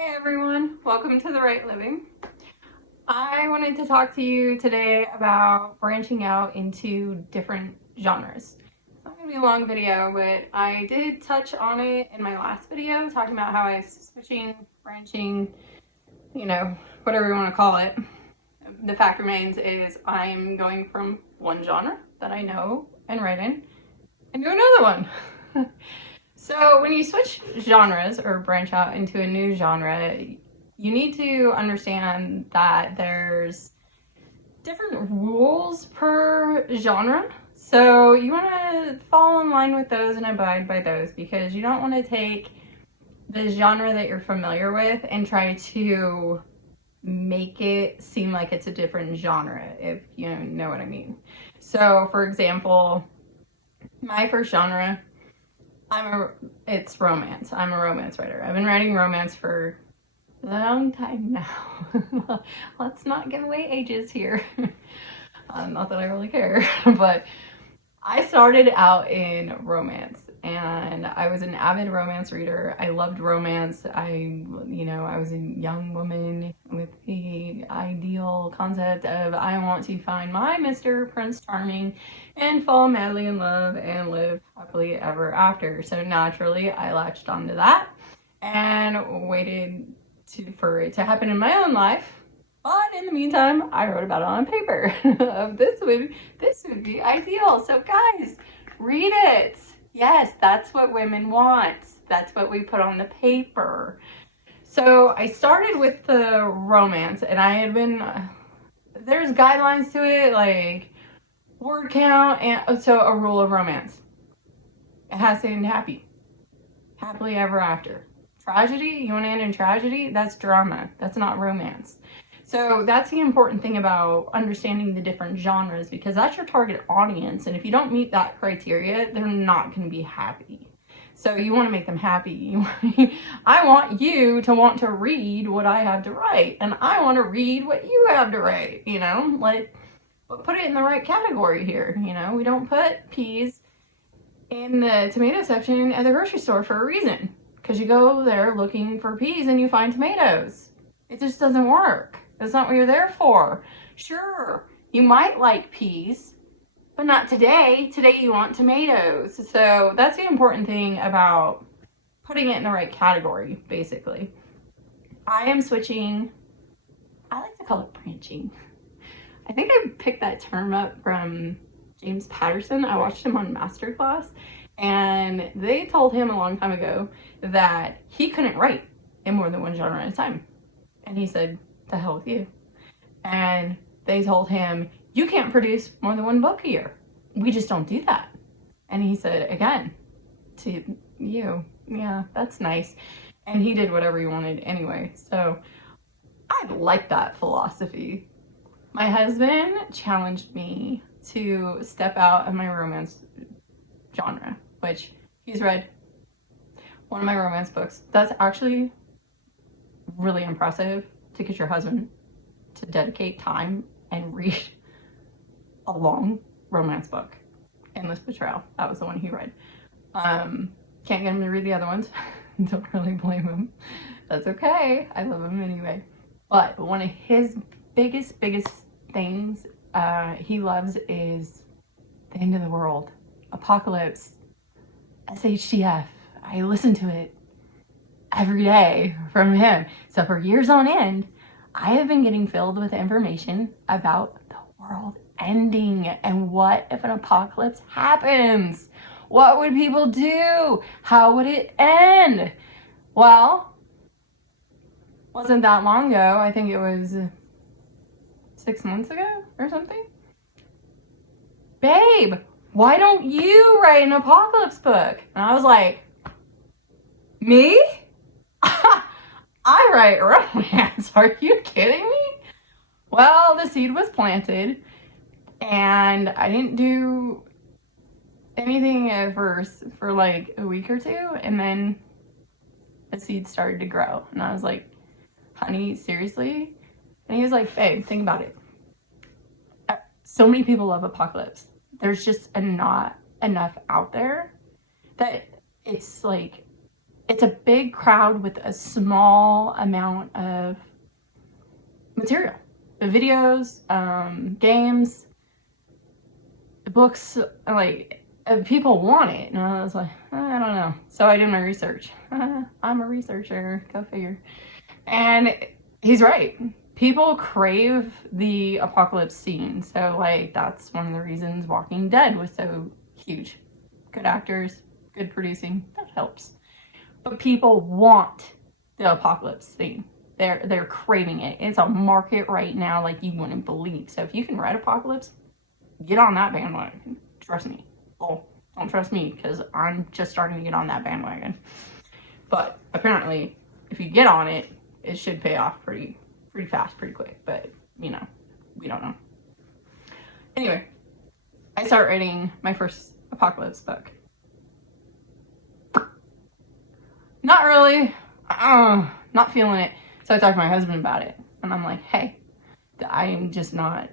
Hey everyone, welcome to The Right Living. I wanted to talk to you today about branching out into different genres. It's not going to be a long video, but I did touch on it in my last video, talking about how I was switching, branching, whatever you want to call it. The fact remains is I'm going from one genre that I know and write in and do another one. So when you switch genres or branch out into a new genre, you need to understand that there's different rules per genre. So you want to fall in line with those and abide by those, because you don't want to take the genre that you're familiar with and try to make it seem like it's a different genre, if you know what I mean. So for example, my first genre, it's romance. I'm a romance writer. I've been writing romance for a long time now. Let's not give away ages here. Not that I really care, but I started out in romance and I was an avid romance reader. I loved romance. I was a young woman with the ideal concept of I want to find my Mr. Prince Charming and fall madly in love and live happily ever after. So naturally, I latched onto that and waited for it to happen in my own life. But in the meantime, I wrote about it on paper. This would be ideal. So guys, read it. Yes, that's what women want. That's what we put on the paper. So I started with the romance, and I had been, there's guidelines to it, like word count, and so a rule of romance. It has to end happy. Happily ever after. Tragedy, you want to end in tragedy? That's drama. That's not romance. So that's the important thing about understanding the different genres, because that's your target audience. And if you don't meet that criteria, they're not going to be happy. So you want to make them happy. I want you to want to read what I have to write. And I want to read what you have to write, like put it in the right category here. We don't put peas in the tomato section at the grocery store for a reason. Because you go there looking for peas and you find tomatoes. It just doesn't work. That's not what you're there for. Sure, you might like peas, but not today. Today you want tomatoes. So that's the important thing about putting it in the right category, basically. I am switching. I like to call it branching. I think I picked that term up from James Patterson. I watched him on Masterclass, and they told him a long time ago that he couldn't write in more than one genre at a time. And he said, "The hell with you." And they told him, "You can't produce more than one book a year. We just don't do that." And he said, again, to you, "Yeah, that's nice." And he did whatever he wanted anyway. So I like that philosophy. My husband challenged me to step out of my romance genre, which he's read one of my romance books. That's actually really impressive, to get your husband to dedicate time and read a long romance book. Endless Betrayal, that was the one he read. Can't get him to read the other ones. Don't really blame him. That's okay. I love him anyway. But one of his biggest things he loves is the end of the world, apocalypse, SHTF. I listen to it every day from him. So for years on end, I have been getting filled with information about the world ending and what if an apocalypse happens? What would people do? How would it end? Well, wasn't that long ago. I think it was 6 months ago or something. "Babe, why don't you write an apocalypse book?" And I was like, "Me? I write romance. Are you kidding me?" Well, the seed was planted, and I didn't do anything at first for like a week or two, and then the seed started to grow. And I was like, "Honey, seriously?" And he was like, "Babe, think about it. So many people love apocalypse. There's just not enough out there that it's like it's a big crowd with a small amount of material. The videos, games, books, like, people want it. And I was like, I don't know. So I did my research. I'm a researcher, go figure. And he's right. People crave the apocalypse scene. So, like, that's one of the reasons Walking Dead was so huge. Good actors, good producing, that helps. But people want the apocalypse scene. They're craving it. It's a market right now like you wouldn't believe. So if you can write apocalypse, get on that bandwagon. Trust me. Well, don't trust me because I'm just starting to get on that bandwagon. But apparently, if you get on it, it should pay off pretty fast, pretty quick. But, you know, we don't know. Anyway, I start writing my first apocalypse book. Not really. Not feeling it. So I talked to my husband about it. And I'm like, hey, I'm just not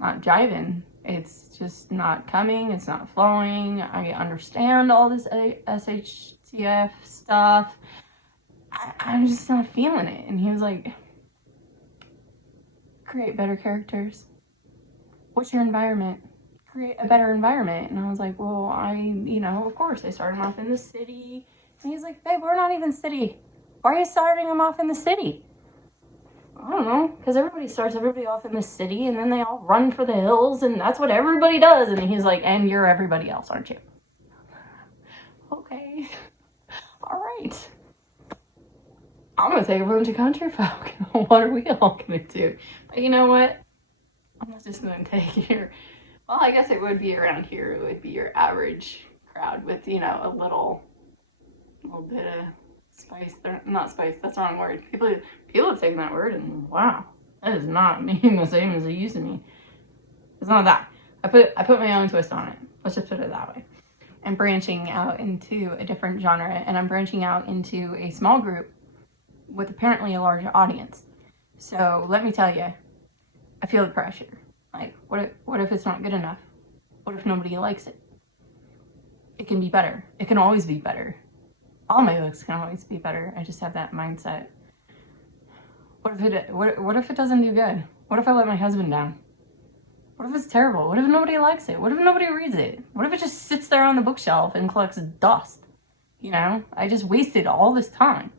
jiving. It's just not coming. It's not flowing. I understand all this SHTF stuff. I'm just not feeling it. And he was like, create better characters. What's your environment? Create a better environment. And I was like, well, of course, I started them off in the city. And he's like, babe, we're not even city. Why are you starting them off in the city? I don't know, because everybody starts everybody off in the city, and then they all run for the hills, and that's what everybody does. And he's like, and you're everybody else, aren't you? Okay. All right. I'm going to take a bunch of country folk. What are we all going to do? But you know what? I'm not just going to take here. Well, I guess it would be around here. It would be your average crowd with, a little bit of spice. Not spice, that's the wrong word. People have taken that word and wow, that does not mean the same as it used to mean. It's not that. I put my own twist on it. Let's just put it that way. I'm branching out into a different genre, and I'm branching out into a small group with apparently a large audience. So let me tell you, I feel the pressure. Like, what if it's not good enough? What if nobody likes it? It can be better. It can always be better. All my books can always be better. I just have that mindset. What if it doesn't do good? What if I let my husband down? What if it's terrible? What if nobody likes it? What if nobody reads it? What if it just sits there on the bookshelf and collects dust? I just wasted all this time.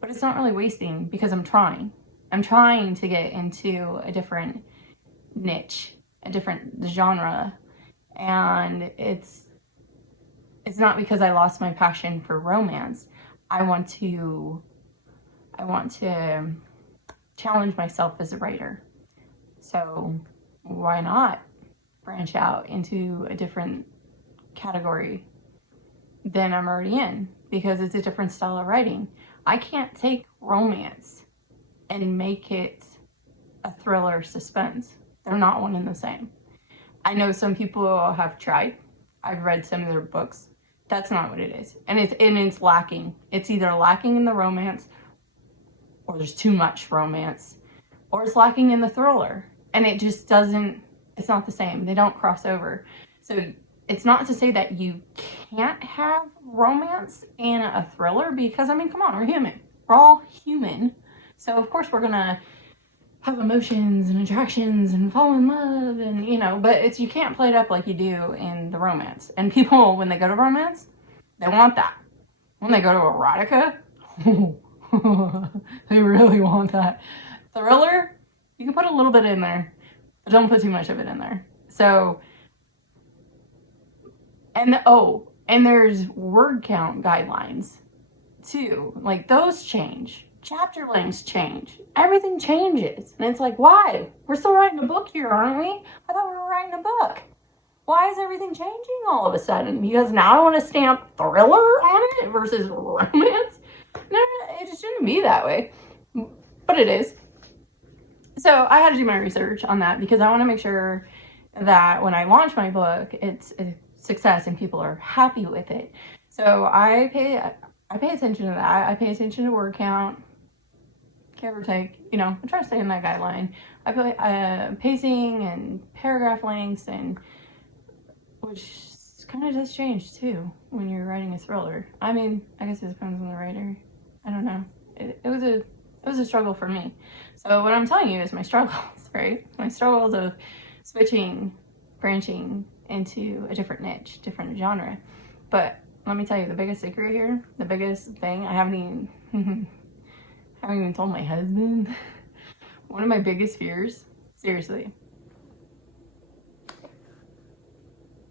But it's not really wasting because I'm trying. I'm trying to get into a different niche, a different genre. And it's not because I lost my passion for romance. I want to challenge myself as a writer. So why not branch out into a different category than I'm already in? Because it's a different style of writing. I can't take romance and make it a thriller suspense. They're not one and the same. I know some people have tried. I've read some of their books. That's not what it is. And it's lacking. It's either lacking in the romance, or there's too much romance, or it's lacking in the thriller. And it just doesn't, it's not the same. They don't cross over. So it's not to say that you can't have romance in a thriller, because, come on, we're human. We're all human. So, of course, we're going to have emotions and attractions and fall in love and, but you can't play it up like you do in the romance. And people, when they go to romance, they want that. When they go to erotica, they really want that. Thriller, you can put a little bit in there, but don't put too much of it in there. So, and there's word count guidelines too. Like, those change. Chapter lengths change. Everything changes. And it's like, why? We're still writing a book here, aren't we? I thought we were writing a book. Why is everything changing all of a sudden? Because now I want to stamp thriller on it versus romance? No, it shouldn't be that way. But it is. So I had to do my research on that because I want to make sure that when I launch my book, it's a success and people are happy with it. So I pay attention to that. I pay attention to word count, give or take. I try to stay in that guideline. I put pacing and paragraph lengths, and which kind of does change too when you're writing a thriller. I mean, I guess it depends on the writer. I don't know. It was a struggle for me. So what I'm telling you is my struggles, right? My struggles of switching, branching into a different niche, different genre. But let me tell you, the biggest secret here, the biggest thing, I haven't even told my husband. One of my biggest fears, seriously,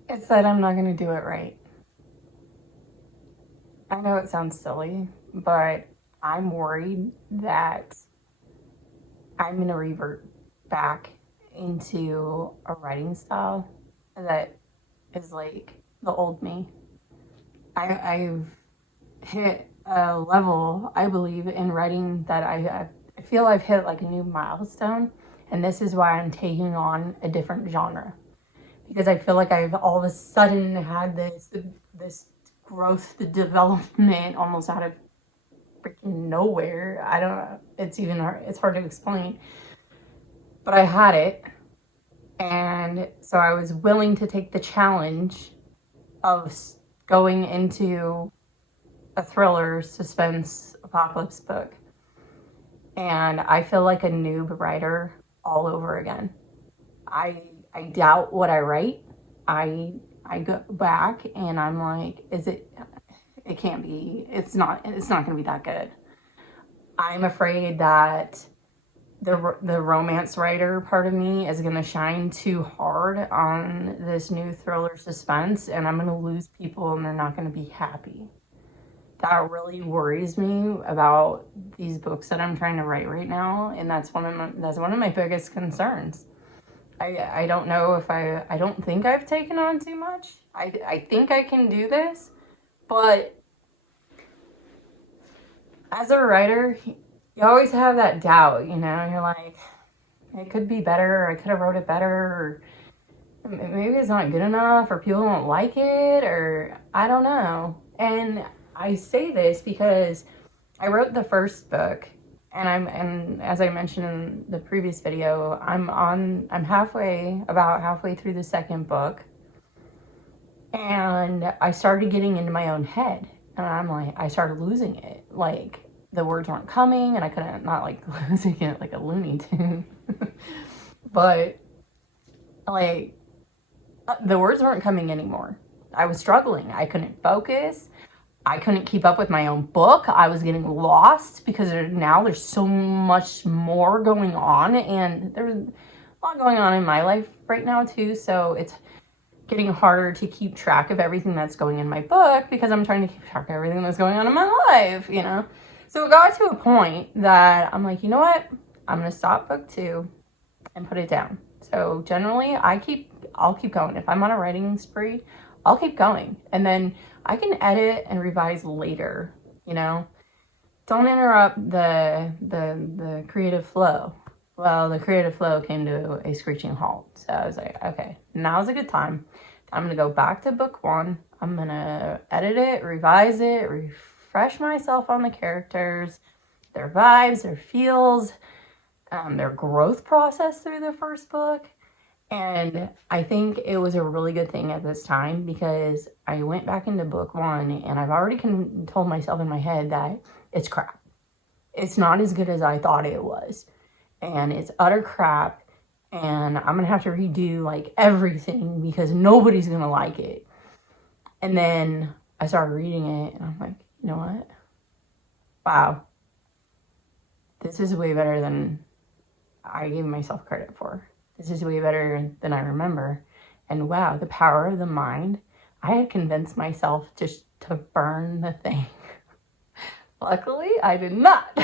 it's that I'm not going to do it right. I know it sounds silly, but I'm worried that I'm going to revert back into a writing style that is like the old me. I've hit a level, I believe, in writing that I feel I've hit like a new milestone, and this is why I'm taking on a different genre. Because I feel like I've all of a sudden had this growth, the development almost out of freaking nowhere. I don't know. It's hard to explain. But I had it. And so I was willing to take the challenge of going into a thriller, suspense, apocalypse book. And I feel like a noob writer all over again. I doubt what I write. I go back and I'm like, it can't be, it's not going to be that good. I'm afraid that the romance writer part of me is going to shine too hard on this new thriller suspense, and I'm going to lose people and they're not going to be happy. That really worries me about these books that I'm trying to write right now, and that's one of my biggest concerns. I don't know if I don't think I've taken on too much. I think I can do this, but as a writer, you always have that doubt, you know? You're like, it could be better, or I could have wrote it better, or maybe it's not good enough, or people won't like it, or I don't know. And I say this because I wrote the first book, and as I mentioned in the previous video, I'm about halfway through the second book, and I started getting into my own head, and I started losing it. Like, the words weren't coming, and I couldn't, not like losing it like a Looney Tune, but like, the words weren't coming anymore. I was struggling. I couldn't focus. I couldn't keep up with my own book. I was getting lost because there's so much more going on, and there's a lot going on in my life right now too, so it's getting harder to keep track of everything that's going in my book because I'm trying to keep track of everything that's going on in my life, you know? So it got to a point that I'm like, you know what? I'm going to stop book 2 and put it down. So generally, I'll keep going. If I'm on a writing spree, I'll keep going. And then I can edit and revise later, you know? Don't interrupt the creative flow. Well, the creative flow came to a screeching halt. So I was like, okay, now's a good time. I'm going to go back to book 1. I'm going to edit it, revise it, refresh myself on the characters, their vibes, their feels, their growth process through the first book. And I think it was a really good thing at this time because I went back into book 1 and I've already told myself in my head that it's crap. It's not as good as I thought it was. And it's utter crap. And I'm going to have to redo like everything because nobody's going to like it. And then I started reading it and I'm like, you know what? Wow. This is way better than I gave myself credit for. This is way better than I remember. And wow, the power of the mind. I had convinced myself just to burn the thing. Luckily, I did not.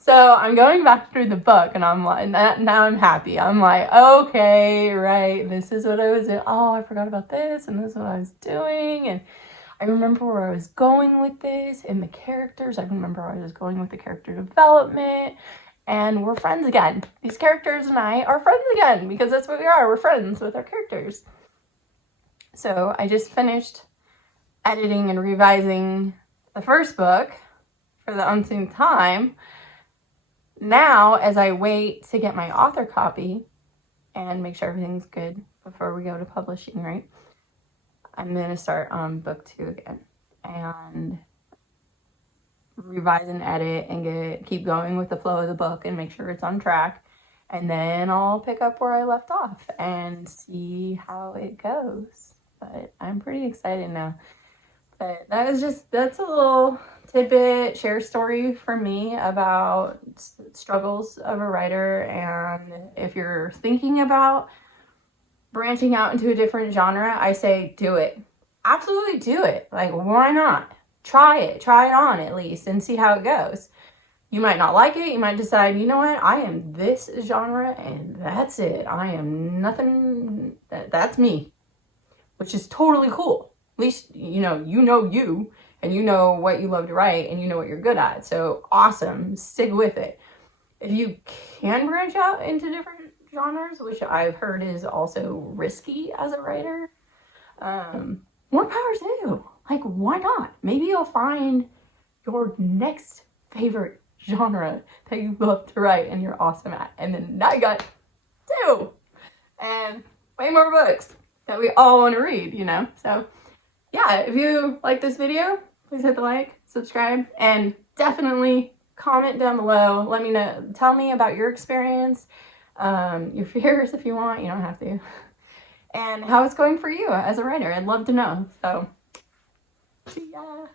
So I'm going back through the book and I'm like, now I'm happy. I'm like, okay, right. This is what I was doing. Oh, I forgot about this. And this is what I was doing. And I remember where I was going with this and the characters. I remember where I was going with the character development. And we're friends again. These characters and I are friends again because that's what we are. We're friends with our characters. So I just finished editing and revising the first book for the umpteenth time. Now, as I wait to get my author copy and make sure everything's good before we go to publishing, right? I'm going to start on book 2 again and revise and edit and keep going with the flow of the book and make sure it's on track. And then I'll pick up where I left off and see how it goes. But I'm pretty excited now. But that's a little tidbit, share story for me about struggles of a writer. And if you're thinking about branching out into a different genre, I say do it. Absolutely do it. Like, why not? Try it on at least and see how it goes. You might not like it. You might decide, you know what? I am this genre and that's it. I am nothing. That's me, which is totally cool. At least, you know you and you know what you love to write and you know what you're good at. So awesome. Stick with it. If you can branch out into different genres, which I've heard is also risky as a writer, more power to you. Like, why not? Maybe you'll find your next favorite genre that you love to write and you're awesome at. And then now you got 2 and way more books that we all want to read, you know? So yeah, if you like this video, please hit the like, subscribe, and definitely comment down below. Let me know, tell me about your experience, your fears if you want, you don't have to, and how it's going for you as a writer. I'd love to know. So see ya.